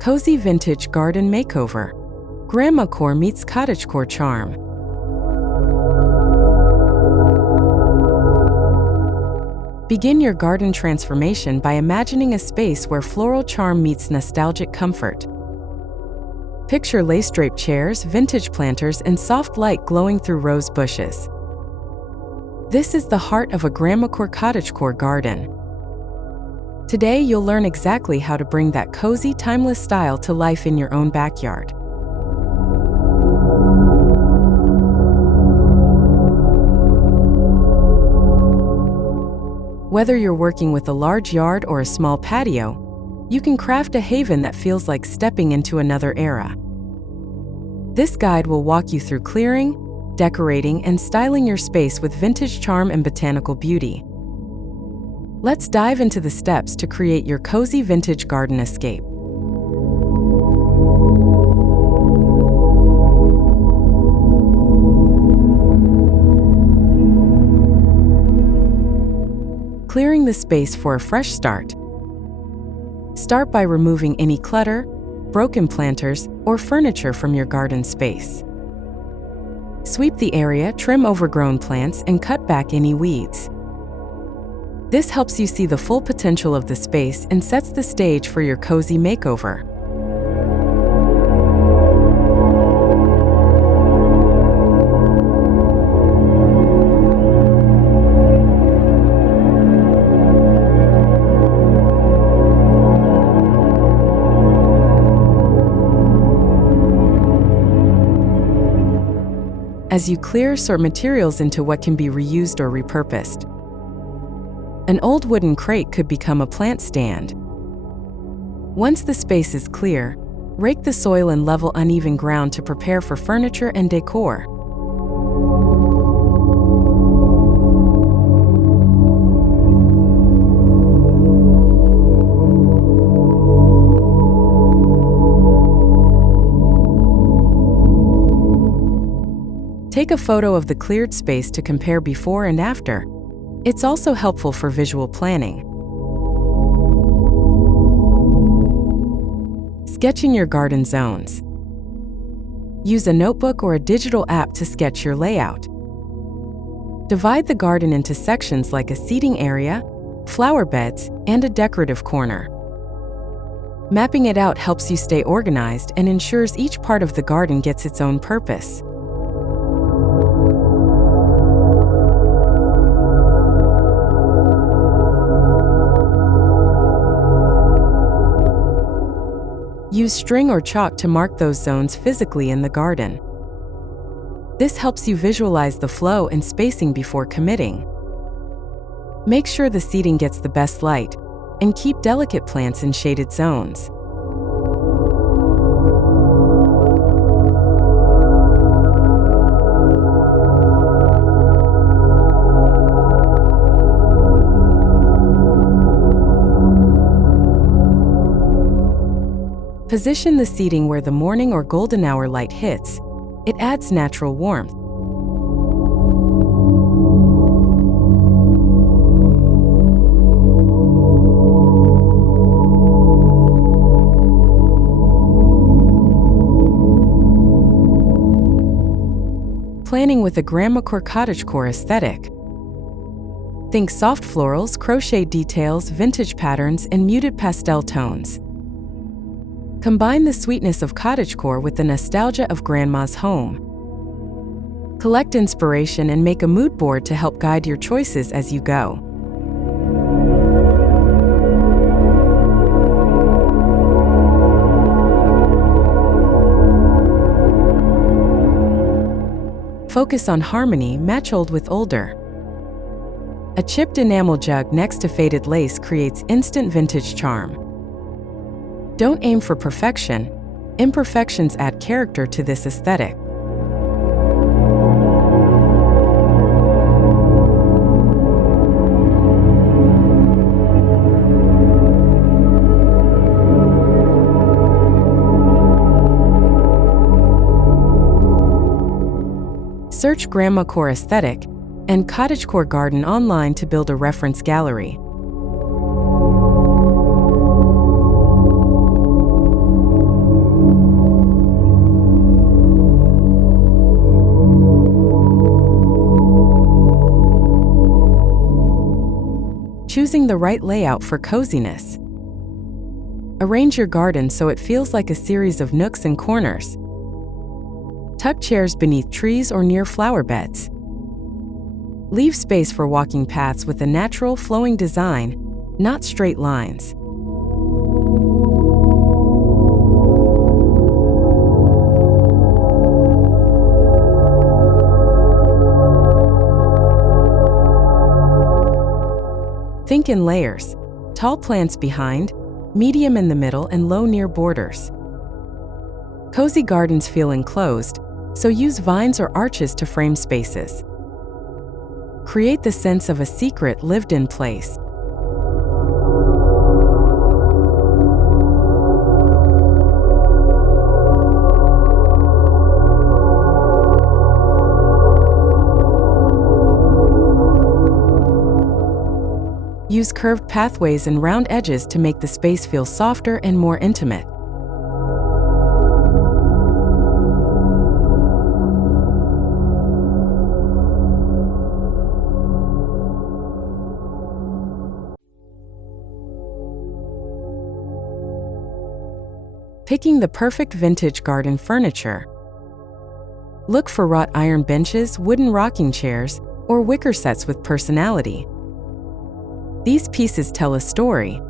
Cozy Vintage Garden Makeover. Grandmacore meets cottagecore charm. Begin your garden transformation by imagining a space where floral charm meets nostalgic comfort. Picture lace draped chairs, vintage planters, and soft light glowing through rose bushes. This is the heart of a Grandmacore-Cottagecore garden. Today, you'll learn exactly how to bring that cozy, timeless style to life in your own backyard. Whether you're working with a large yard or a small patio, you can craft a haven that feels like stepping into another era. This guide will walk you through clearing, decorating, and styling your space with vintage charm and botanical beauty. Let's dive into the steps to create your cozy vintage garden escape. Clearing the space for a fresh start. Start by removing any clutter, broken planters, or furniture from your garden space. Sweep the area, trim overgrown plants, and cut back any weeds. This helps you see the full potential of the space and sets the stage for your cozy makeover. As you clear, sort materials into what can be reused or repurposed. An old wooden crate could become a plant stand. Once the space is clear, rake the soil and level uneven ground to prepare for furniture and decor. Take a photo of the cleared space to compare before and after. It's also helpful for visual planning. Sketching your garden zones. Use a notebook or a digital app to sketch your layout. Divide the garden into sections like a seating area, flower beds, and a decorative corner. Mapping it out helps you stay organized and ensures each part of the garden gets its own purpose. Use string or chalk to mark those zones physically in the garden. This helps you visualize the flow and spacing before committing. Make sure the seating gets the best light, and keep delicate plants in shaded zones. Position the seating where the morning or golden hour light hits. It adds natural warmth. Planning with a Grandmacore-Cottagecore aesthetic. Think soft florals, crocheted details, vintage patterns, and muted pastel tones. Combine the sweetness of cottagecore with the nostalgia of Grandma's home. Collect inspiration and make a mood board to help guide your choices as you go. Focus on harmony, match old with older. A chipped enamel jug next to faded lace creates instant vintage charm. Don't aim for perfection. Imperfections add character to this aesthetic. Search Grandmacore Aesthetic and Cottagecore Garden online to build a reference gallery. choosing the right layout for coziness. Arrange your garden so it feels like a series of nooks and corners. Tuck chairs beneath trees or near flower beds. Leave space for walking paths with a natural, flowing design, not straight lines. Think in layers: tall plants behind, medium in the middle, and low near borders. Cozy gardens feel enclosed, so use vines or arches to frame spaces. Create the sense of a secret, lived-in place. Use curved pathways and round edges to make the space feel softer and more intimate. Picking the perfect vintage garden furniture. Look for wrought iron benches, wooden rocking chairs, or wicker sets with personality. These pieces tell a story.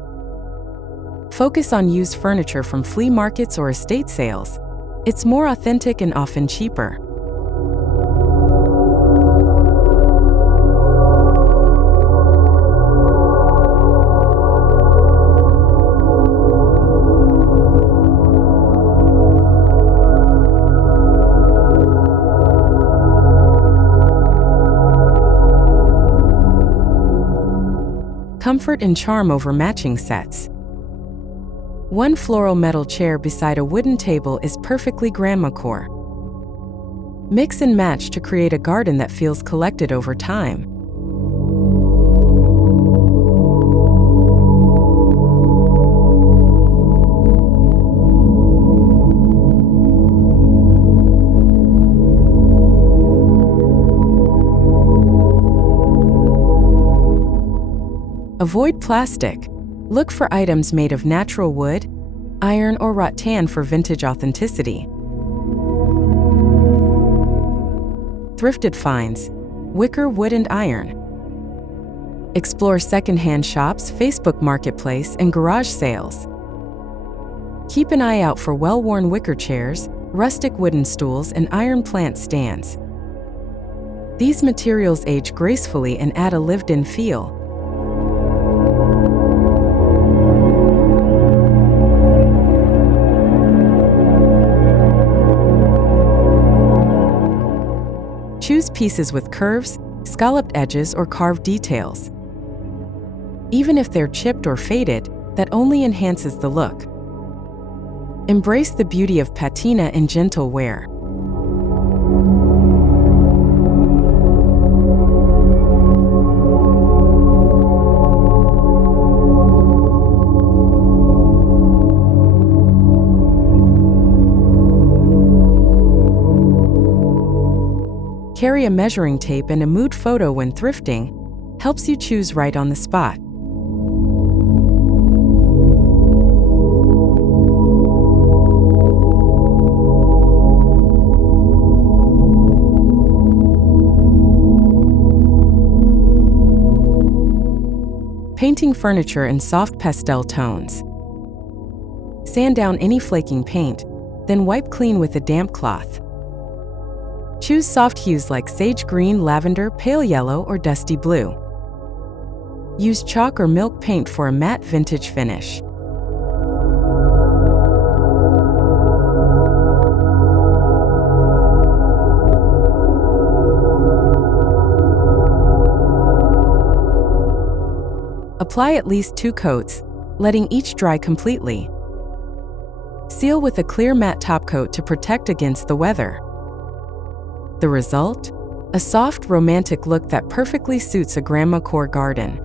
Focus on used furniture from flea markets or estate sales. It's more authentic and often cheaper. Comfort and charm over matching sets. One floral metal chair beside a wooden table is perfectly Grandmacore. Mix and match to create a garden that feels collected over time. Avoid plastic. Look for items made of natural wood, iron, or wrought tan for vintage authenticity. Thrifted finds: wicker, wood, and iron. Explore secondhand shops, Facebook Marketplace, and garage sales. Keep an eye out for well-worn wicker chairs, rustic wooden stools, and iron plant stands. These materials age gracefully and add a lived-in feel. Choose pieces with curves, scalloped edges, or carved details. Even if they're chipped or faded, that only enhances the look. Embrace the beauty of patina and gentle wear. Carry a measuring tape and a mood photo when thrifting, helps you choose right on the spot. Painting furniture in soft pastel tones. Sand down any flaking paint, then wipe clean with a damp cloth. Choose soft hues like sage green, lavender, pale yellow, or dusty blue. Use chalk or milk paint for a matte vintage finish. Apply at least 2 coats, letting each dry completely. Seal with a clear matte top coat to protect against the weather. The result? A soft, romantic look that perfectly suits a Grandmacore garden.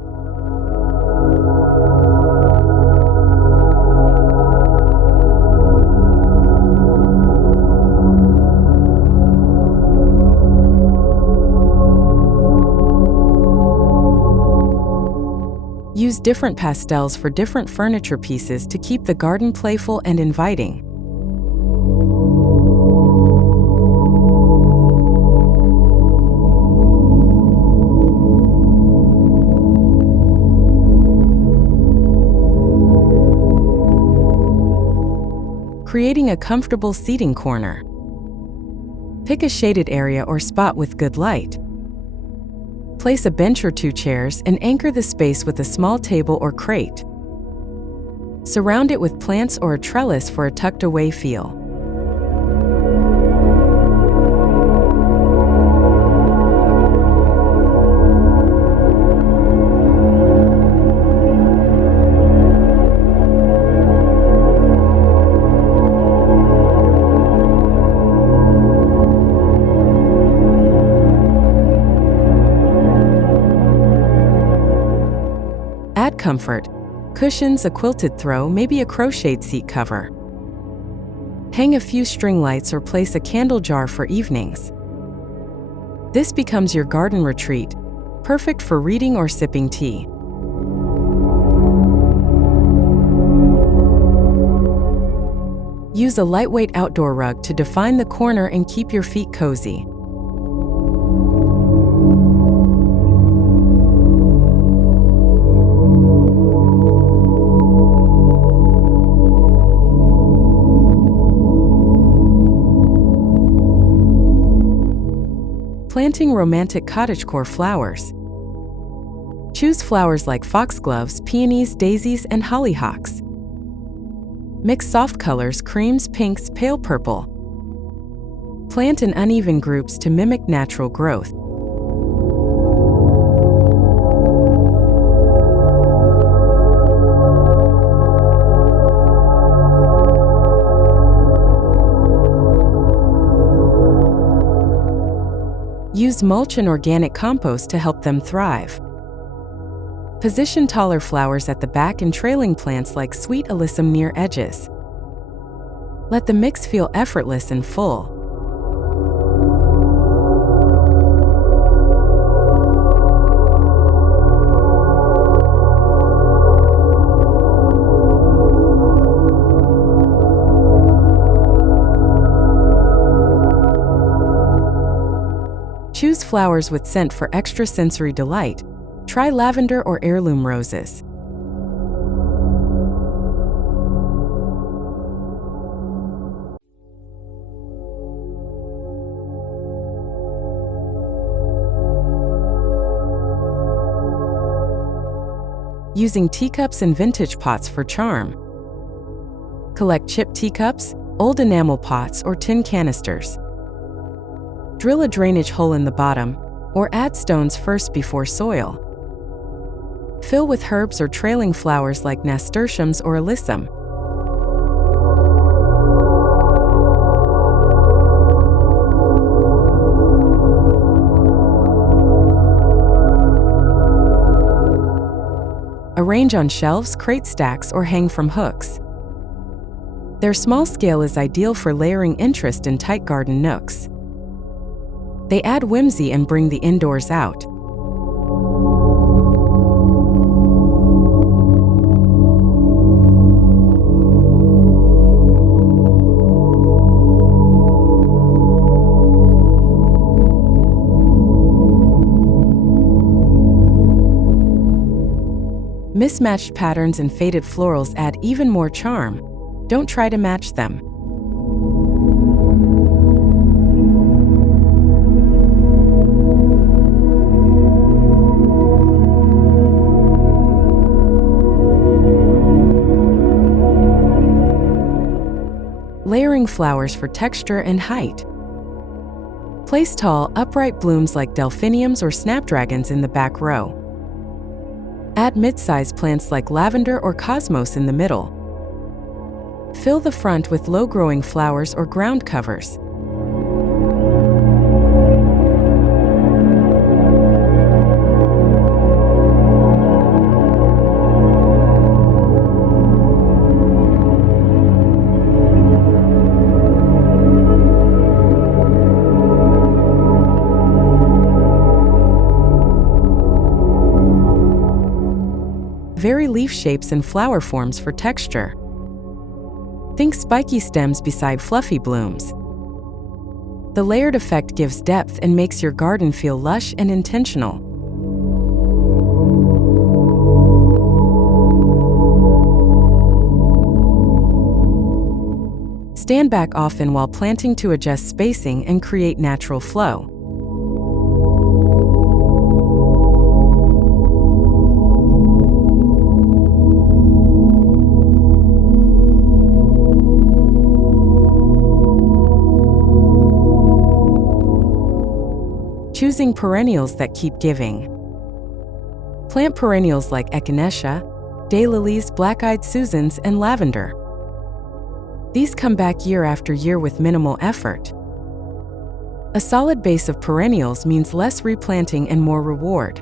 Use different pastels for different furniture pieces to keep the garden playful and inviting. Creating a comfortable seating corner. Pick a shaded area or spot with good light. Place a bench or 2 chairs and anchor the space with a small table or crate. Surround it with plants or a trellis for a tucked-away feel. Add comfort. Cushions, a quilted throw, maybe a crocheted seat cover. Hang a few string lights or place a candle jar for evenings. This becomes your garden retreat, perfect for reading or sipping tea. Use a lightweight outdoor rug to define the corner and keep your feet cozy. Planting romantic cottagecore flowers. Choose flowers like foxgloves, peonies, daisies, and hollyhocks. Mix soft colors, creams, pinks, pale purple. Plant in uneven groups to mimic natural growth. Use mulch and organic compost to help them thrive. Position taller flowers at the back and trailing plants like sweet alyssum near edges. Let the mix feel effortless and full. Choose flowers with scent for extra sensory delight. Try lavender or heirloom roses. Using teacups and vintage pots for charm. Collect chipped teacups, old enamel pots, or tin canisters. Drill a drainage hole in the bottom, or add stones first before soil. Fill with herbs or trailing flowers like nasturtiums or alyssum. Arrange on shelves, crate stacks, or hang from hooks. Their small scale is ideal for layering interest in tight garden nooks. They add whimsy and bring the indoors out. Mismatched patterns and faded florals add even more charm. Don't try to match them. Layering flowers for texture and height. Place tall, upright blooms like delphiniums or snapdragons in the back row. Add mid-sized plants like lavender or cosmos in the middle. Fill the front with low-growing flowers or ground covers. vary leaf shapes and flower forms for texture. Think spiky stems beside fluffy blooms. The layered effect gives depth and makes your garden feel lush and intentional. Stand back often while planting to adjust spacing and create natural flow. Choosing perennials that keep giving. Plant perennials like echinacea, daylilies, black-eyed Susans, and lavender. These come back year after year with minimal effort. A solid base of perennials means less replanting and more reward.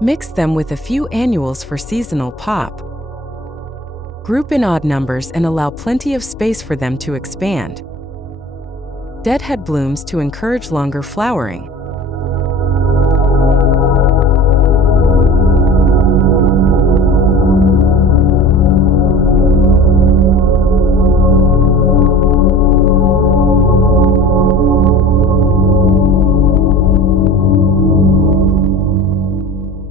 Mix them with a few annuals for seasonal pop. Group in odd numbers and allow plenty of space for them to expand. Deadhead blooms to encourage longer flowering.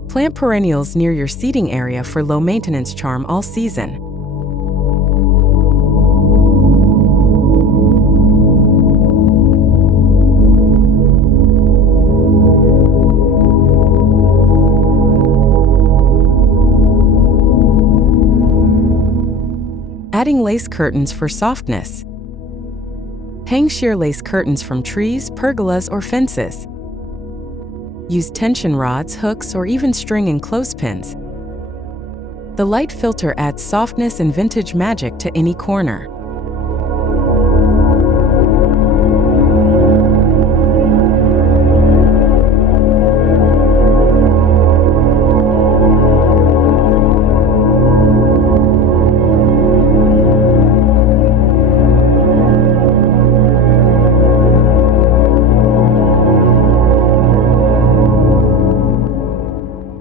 Plant perennials near your seating area for low-maintenance charm all season. Adding lace curtains for softness. Hang sheer lace curtains from trees, pergolas, or fences. Use tension rods, hooks, or even string and clothespins. The light filter adds softness and vintage magic to any corner.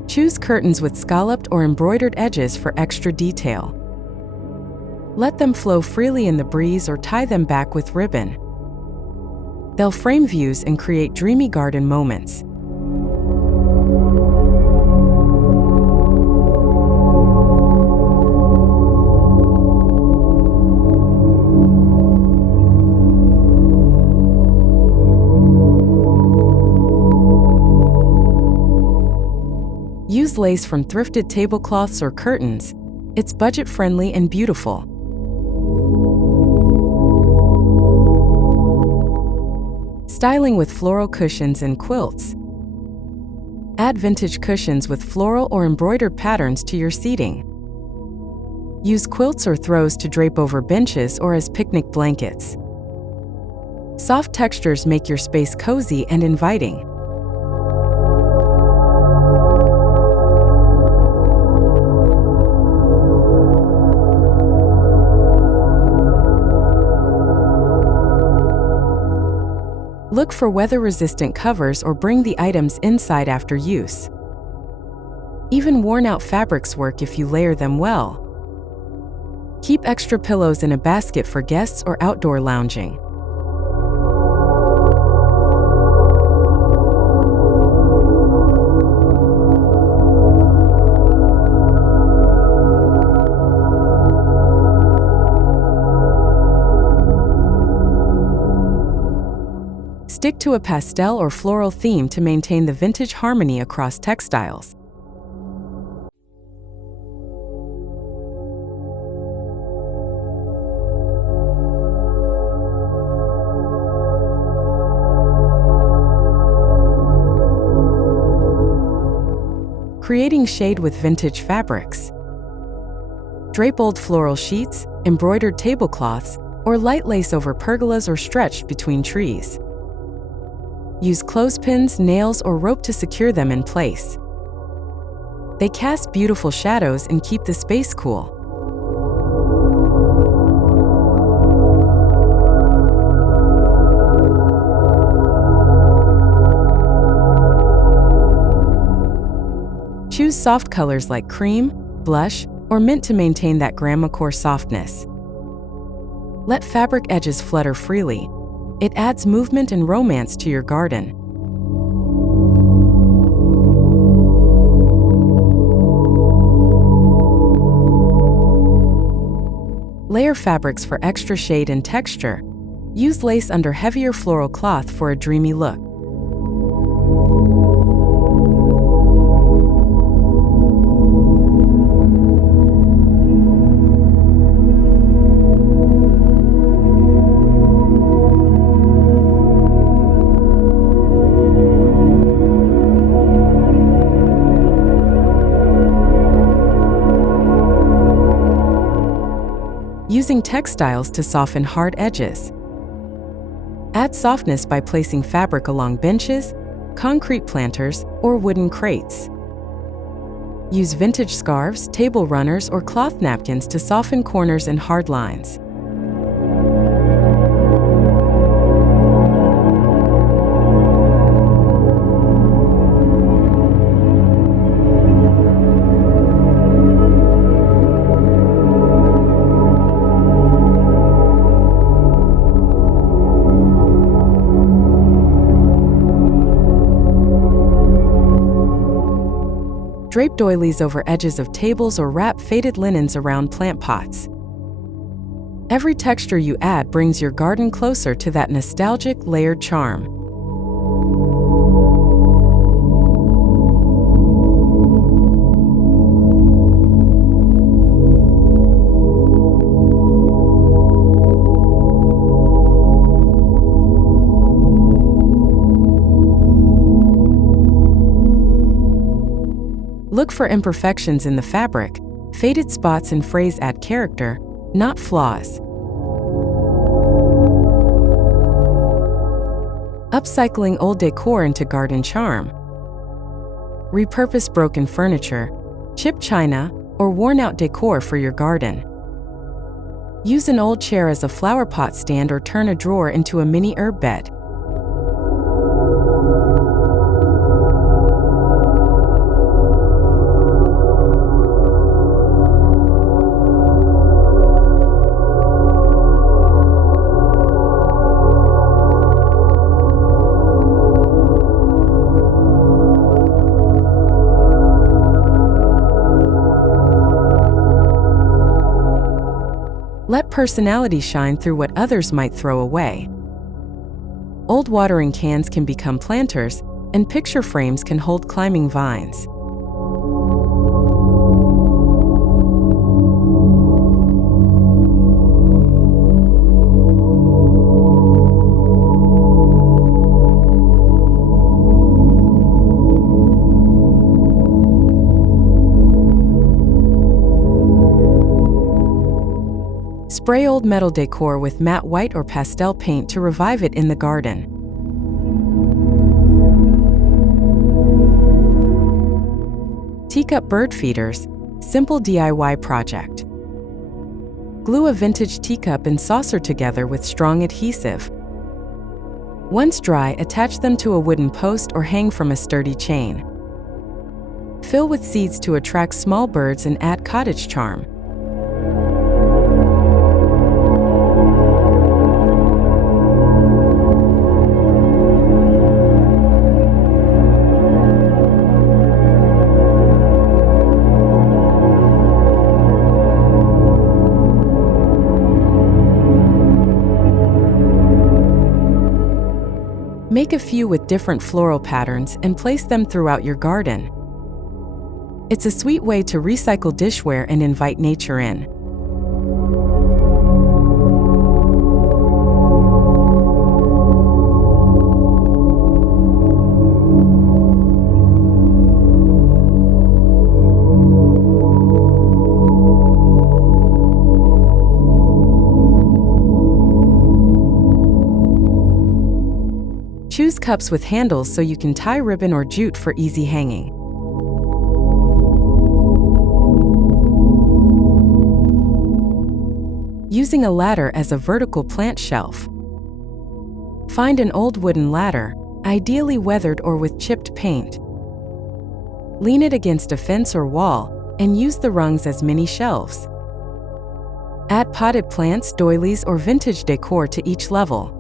Choose curtains with scalloped or embroidered edges for extra detail. Let them flow freely in the breeze or tie them back with ribbon. They'll frame views and create dreamy garden moments. Use lace from thrifted tablecloths or curtains. It's budget-friendly and beautiful. Styling with floral cushions and quilts. Add vintage cushions with floral or embroidered patterns to your seating. Use quilts or throws to drape over benches or as picnic blankets. Soft textures make your space cozy and inviting. Look for weather-resistant covers or bring the items inside after use. Even worn-out fabrics work if you layer them well. Keep extra pillows in a basket for guests or outdoor lounging. Stick to a pastel or floral theme to maintain the vintage harmony across textiles. Creating shade with vintage fabrics. Drape old floral sheets, embroidered tablecloths, or light lace over pergolas or stretched between trees. Use clothespins, nails, or rope to secure them in place. They cast beautiful shadows and keep the space cool. Choose soft colors like cream, blush, or mint to maintain that Grandmacore softness. Let fabric edges flutter freely. It adds movement and romance to your garden. Layer fabrics for extra shade and texture. Use lace under heavier floral cloth for a dreamy look. Using textiles to soften hard edges. Add softness by placing fabric along benches, concrete planters, or wooden crates. Use vintage scarves, table runners, or cloth napkins to soften corners and hard lines. Drape doilies over edges of tables or wrap faded linens around plant pots. Every texture you add brings your garden closer to that nostalgic, layered charm. Look for imperfections in the fabric. Faded spots and frays add character, not flaws. Upcycling old decor into garden charm. Repurpose broken furniture, chipped china, or worn-out decor for your garden. Use an old chair as a flower pot stand or turn a drawer into a mini herb bed. Let personality shine through what others might throw away. Old watering cans can become planters, and picture frames can hold climbing vines. Spray old metal decor with matte white or pastel paint to revive it in the garden. Teacup bird feeders, simple DIY project. Glue a vintage teacup and saucer together with strong adhesive. Once dry, attach them to a wooden post or hang from a sturdy chain. Fill with seeds to attract small birds and add cottage charm. Make a few with different floral patterns and place them throughout your garden. It's a sweet way to recycle dishware and invite nature in. Choose cups with handles so you can tie ribbon or jute for easy hanging. Using a ladder as a vertical plant shelf. Find an old wooden ladder, ideally weathered or with chipped paint. Lean it against a fence or wall, and use the rungs as mini shelves. Add potted plants, doilies, or vintage decor to each level.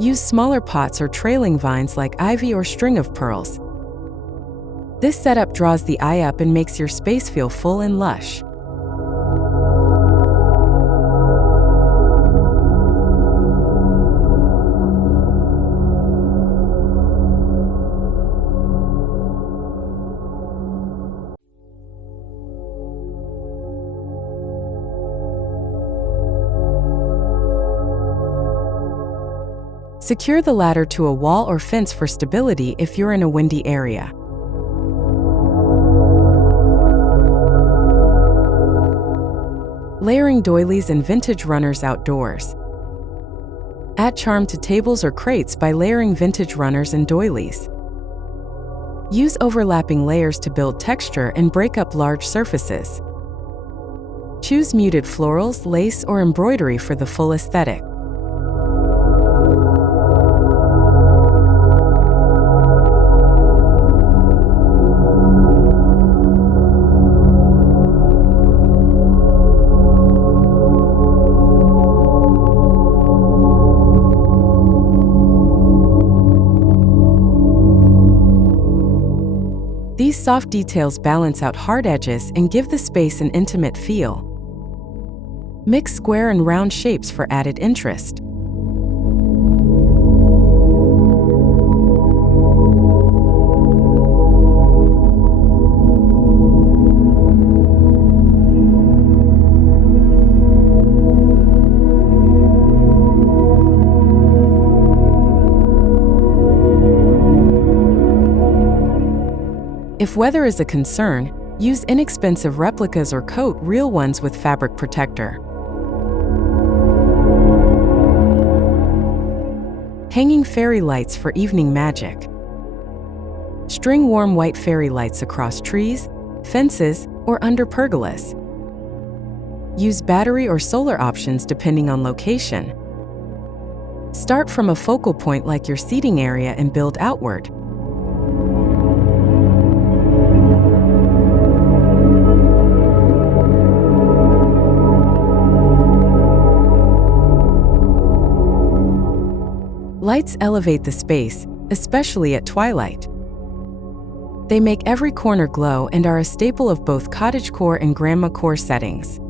Use smaller pots or trailing vines like ivy or string of pearls. This setup draws the eye up and makes your space feel full and lush. Secure the ladder to a wall or fence for stability if you're in a windy area. Layering doilies and vintage runners outdoors. Add charm to tables or crates by layering vintage runners and doilies. Use overlapping layers to build texture and break up large surfaces. Choose muted florals, lace, or embroidery for the full aesthetic. These soft details balance out hard edges and give the space an intimate feel. Mix square and round shapes for added interest. If weather is a concern, use inexpensive replicas or coat real ones with fabric protector. Hanging fairy lights for evening magic. String warm white fairy lights across trees, fences, or under pergolas. Use battery or solar options depending on location. Start from a focal point like your seating area and build outward. Lights elevate the space, especially at twilight. They make every corner glow and are a staple of both cottagecore and grandmacore settings.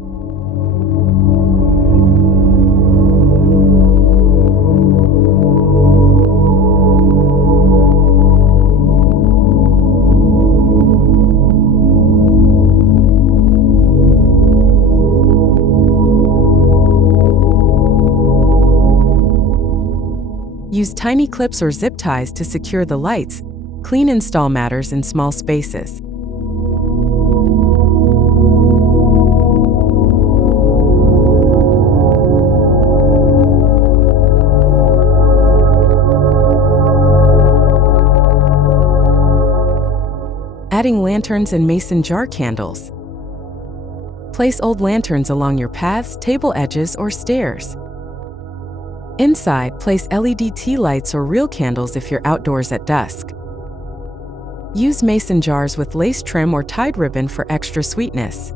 Use tiny clips or zip ties to secure the lights. Clean install matters in small spaces. Adding lanterns and mason jar candles. Place old lanterns along your paths, table edges, or stairs. Inside, place LED tea lights or real candles if you're outdoors at dusk. Use mason jars with lace trim or tied ribbon for extra sweetness.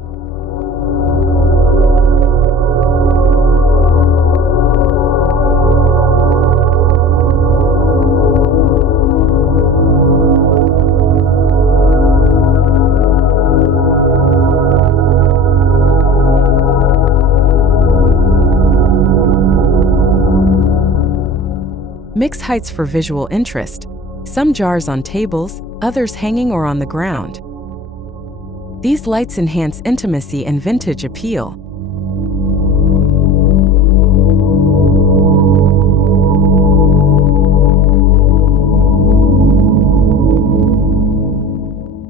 Mix heights for visual interest. Some jars on tables, others hanging or on the ground. These lights enhance intimacy and vintage appeal.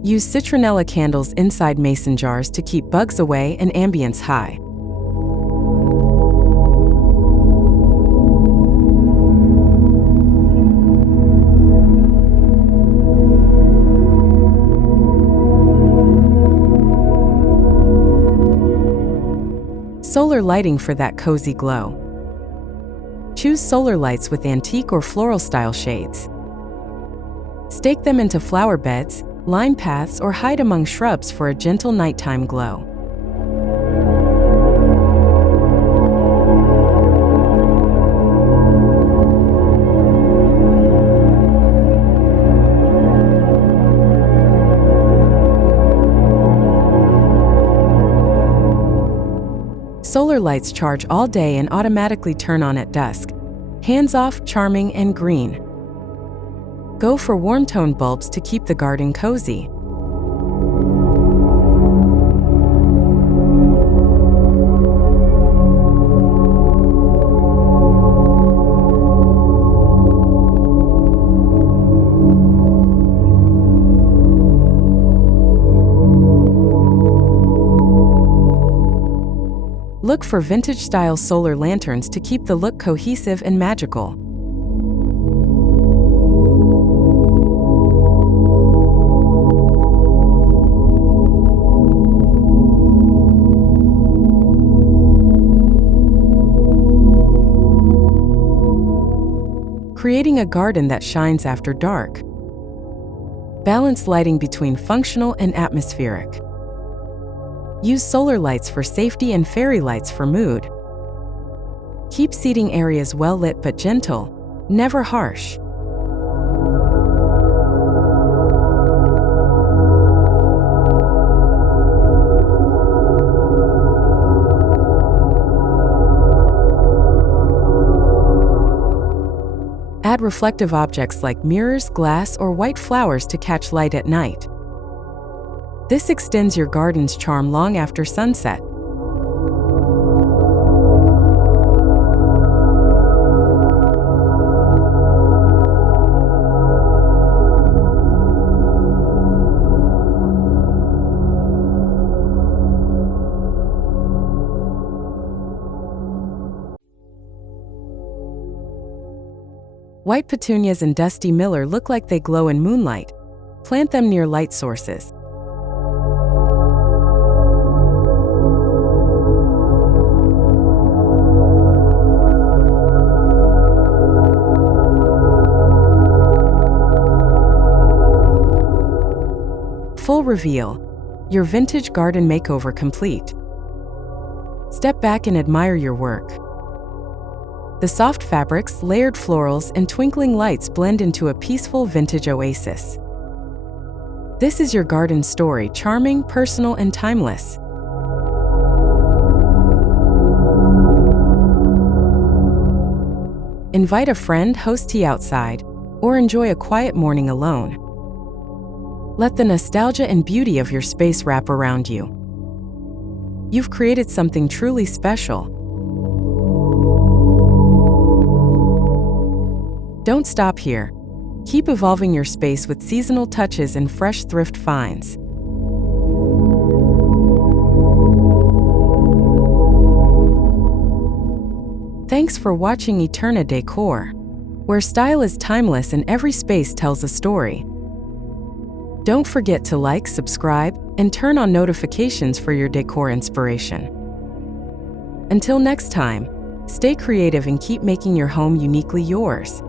Use citronella candles inside mason jars to keep bugs away and ambience high. Solar lighting for that cozy glow. Choose solar lights with antique or floral style shades. Stake them into flower beds, line paths, or hide among shrubs for a gentle nighttime glow. Solar lights charge all day and automatically turn on at dusk. Hands-off, charming, and green. Go for warm-toned bulbs to keep the garden cozy. Look for vintage-style solar lanterns to keep the look cohesive and magical. Creating a garden that shines after dark. Balance lighting between functional and atmospheric. Use solar lights for safety and fairy lights for mood. Keep seating areas well lit but gentle, never harsh. Add reflective objects like mirrors, glass, or white flowers to catch light at night. This extends your garden's charm long after sunset. White petunias and dusty miller look like they glow in moonlight. Plant them near light sources. Full reveal. Your vintage garden makeover complete. Step back and admire your work. The soft fabrics, layered florals, and twinkling lights blend into a peaceful vintage oasis. This is your garden story, charming, personal, and timeless. Invite a friend, host tea outside, or enjoy a quiet morning alone. Let the nostalgia and beauty of your space wrap around you. You've created something truly special. Don't stop here. Keep evolving your space with seasonal touches and fresh thrift finds. Thanks for watching Eternal Decor, where style is timeless and every space tells a story. Don't forget to like, subscribe, and turn on notifications for your decor inspiration. Until next time, stay creative and keep making your home uniquely yours.